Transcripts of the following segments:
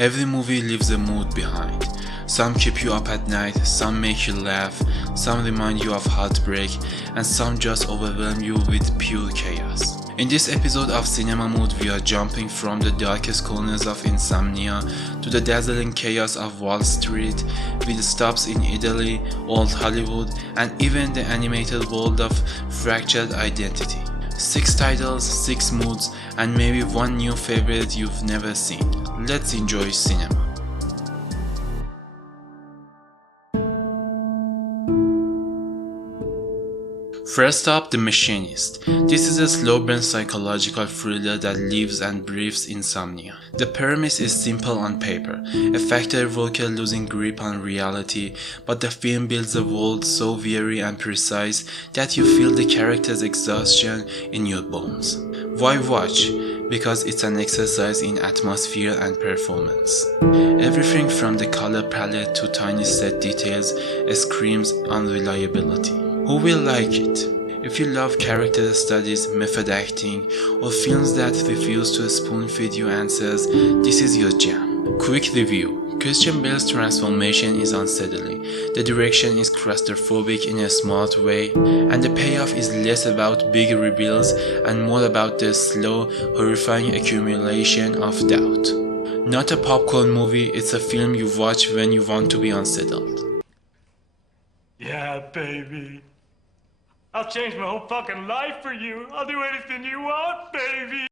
Every movie leaves a mood behind. Some keep you up at night, some make you laugh, some remind you of heartbreak, and some just overwhelm you with pure chaos. In this episode of Cinema Mood, we are jumping from the darkest corners of insomnia to the dazzling chaos of Wall Street, with stops in Italy, old Hollywood, and even the animated world of fractured identity. 6 titles, 6 moods, and maybe one new favorite you've never seen. Let's enjoy cinema. First up, The Machinist. This is a slow-burn psychological thriller that lives and breathes insomnia. The premise is simple on paper, a factory worker losing grip on reality, but the film builds a world so weary and precise that you feel the character's exhaustion in your bones. Why watch? Because it's an exercise in atmosphere and performance. Everything from the color palette to tiny set details screams unreliability. Who will like it? If you love character studies, method acting, or films that refuse to spoon-feed you answers, this is your jam. Quick review. Christian Bale's transformation is unsettling, the direction is claustrophobic in a smart way, and the payoff is less about big reveals and more about the slow, horrifying accumulation of doubt. Not a popcorn movie, it's a film you watch when you want to be unsettled. Yeah, baby. I'll change my whole fucking life for you. I'll do anything you want, baby.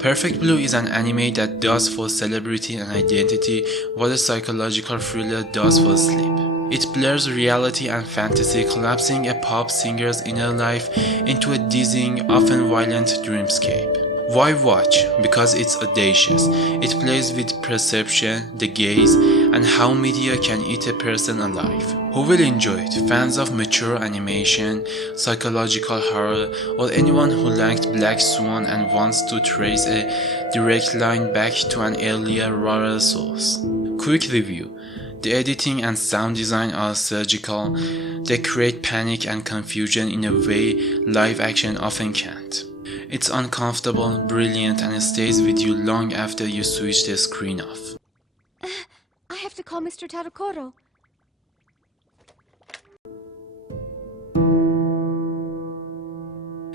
Perfect Blue is an anime that does for celebrity and identity what a psychological thriller does for sleep. It blurs reality and fantasy, collapsing a pop singer's inner life into a dizzying, often violent dreamscape. Why watch? Because it's audacious. It plays with perception, the gaze, and how media can eat a person alive. Who will enjoy it? Fans of mature animation, psychological horror, or anyone who liked Black Swan and wants to trace a direct line back to an earlier rarer source. Quick review. The editing and sound design are surgical. They create panic and confusion in a way live action often can't. It's uncomfortable, brilliant, and it stays with you long after you switch the screen off. I have to call Mr. Tadokoro.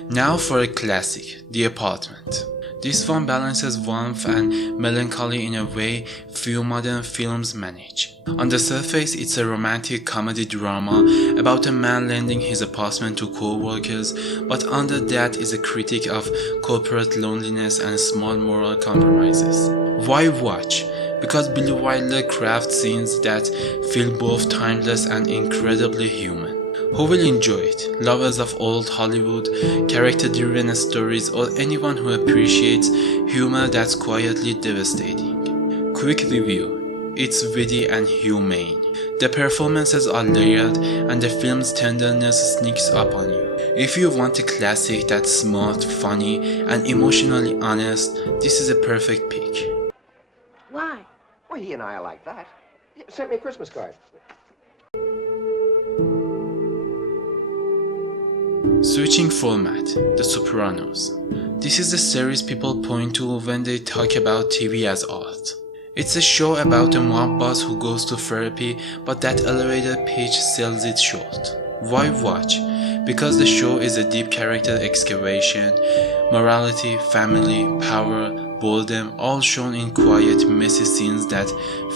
Now for a classic, The Apartment. This one balances warmth and melancholy in a way few modern films manage. On the surface, it's a romantic comedy drama about a man lending his apartment to co-workers, but under that is a critique of corporate loneliness and small moral compromises. Why watch? Because Billy Wilder crafts scenes that feel both timeless and incredibly human. Who will enjoy it? Lovers of old Hollywood, character-driven stories, or anyone who appreciates humor that's quietly devastating. Quick review. It's witty and humane. The performances are layered and the film's tenderness sneaks up on you. If you want a classic that's smart, funny, and emotionally honest, this is a perfect pick. Why? Well, he and I are like that. He sent me a Christmas card. Switching format, The Sopranos. This is the series people point to when they talk about TV as art. It's a show about a mob boss who goes to therapy, but that elevator pitch sells it short. Why watch? Because the show is a deep character excavation, morality, family, power, boredom, all shown in quiet, messy scenes that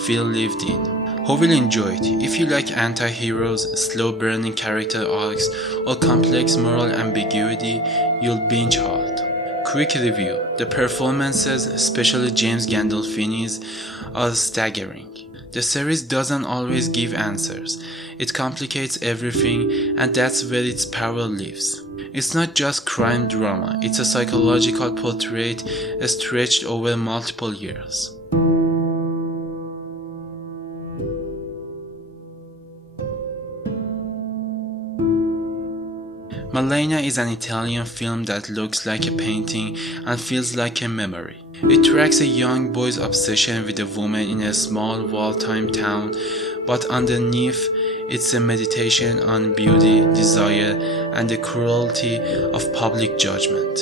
feel lived in. Who will enjoy it? If you like anti-heroes, slow-burning character arcs, or complex moral ambiguity, you'll binge hard. Quick review. The performances, especially James Gandolfini's, are staggering. The series doesn't always give answers. It complicates everything, and that's where its power lives. It's not just crime drama, it's a psychological portrait stretched over multiple years. Malèna is an Italian film that looks like a painting and feels like a memory. It tracks a young boy's obsession with a woman in a small wartime town, but underneath it's a meditation on beauty, desire, and the cruelty of public judgment.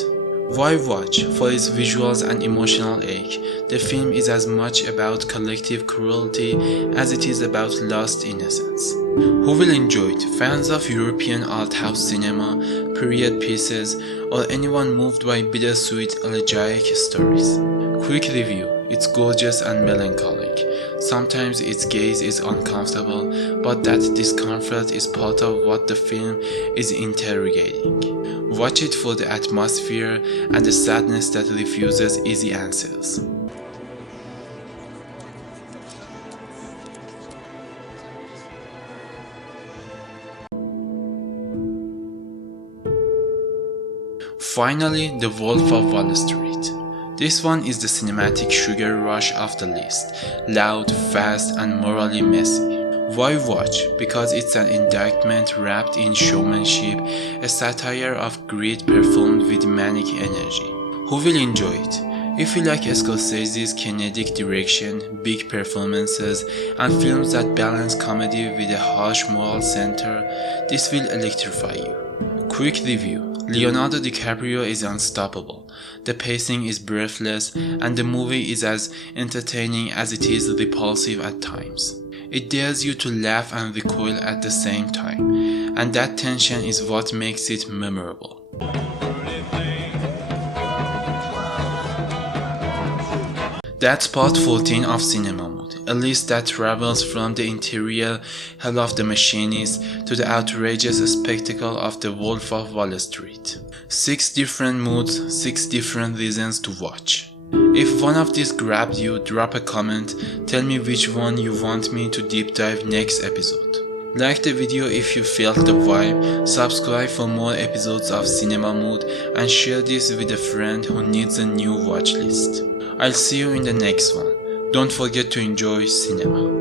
Why watch? For its visuals and emotional ache, the film is as much about collective cruelty as it is about lost innocence. Who will enjoy it? Fans of European art house cinema, period pieces, or anyone moved by bittersweet elegiac stories? Quick review. It's gorgeous and melancholic. Sometimes its gaze is uncomfortable, but that discomfort is part of what the film is interrogating. Watch it for the atmosphere and the sadness that refuses easy answers. Finally, The Wolf of Wall Street. This one is the cinematic sugar rush of the list, loud, fast, and morally messy. Why watch? Because it's an indictment wrapped in showmanship, a satire of greed performed with manic energy. Who will enjoy it? If you like Scorsese's kinetic direction, big performances, and films that balance comedy with a harsh moral center, this will electrify you. Quick review. Leonardo DiCaprio is unstoppable. The pacing is breathless, and the movie is as entertaining as it is repulsive at times. It dares you to laugh and recoil at the same time, and that tension is what makes it memorable. That's part 14 of Cinema Mood, a list that travels from the interior hell of The Machinist to the outrageous spectacle of The Wolf of Wall Street. 6 different moods, 6 different reasons to watch. If one of these grabbed you, drop a comment, tell me which one you want me to deep dive next episode. Like the video if you felt the vibe, subscribe for more episodes of Cinema Mood, and share this with a friend who needs a new watch list. I'll see you in the next one. Don't forget to enjoy cinema.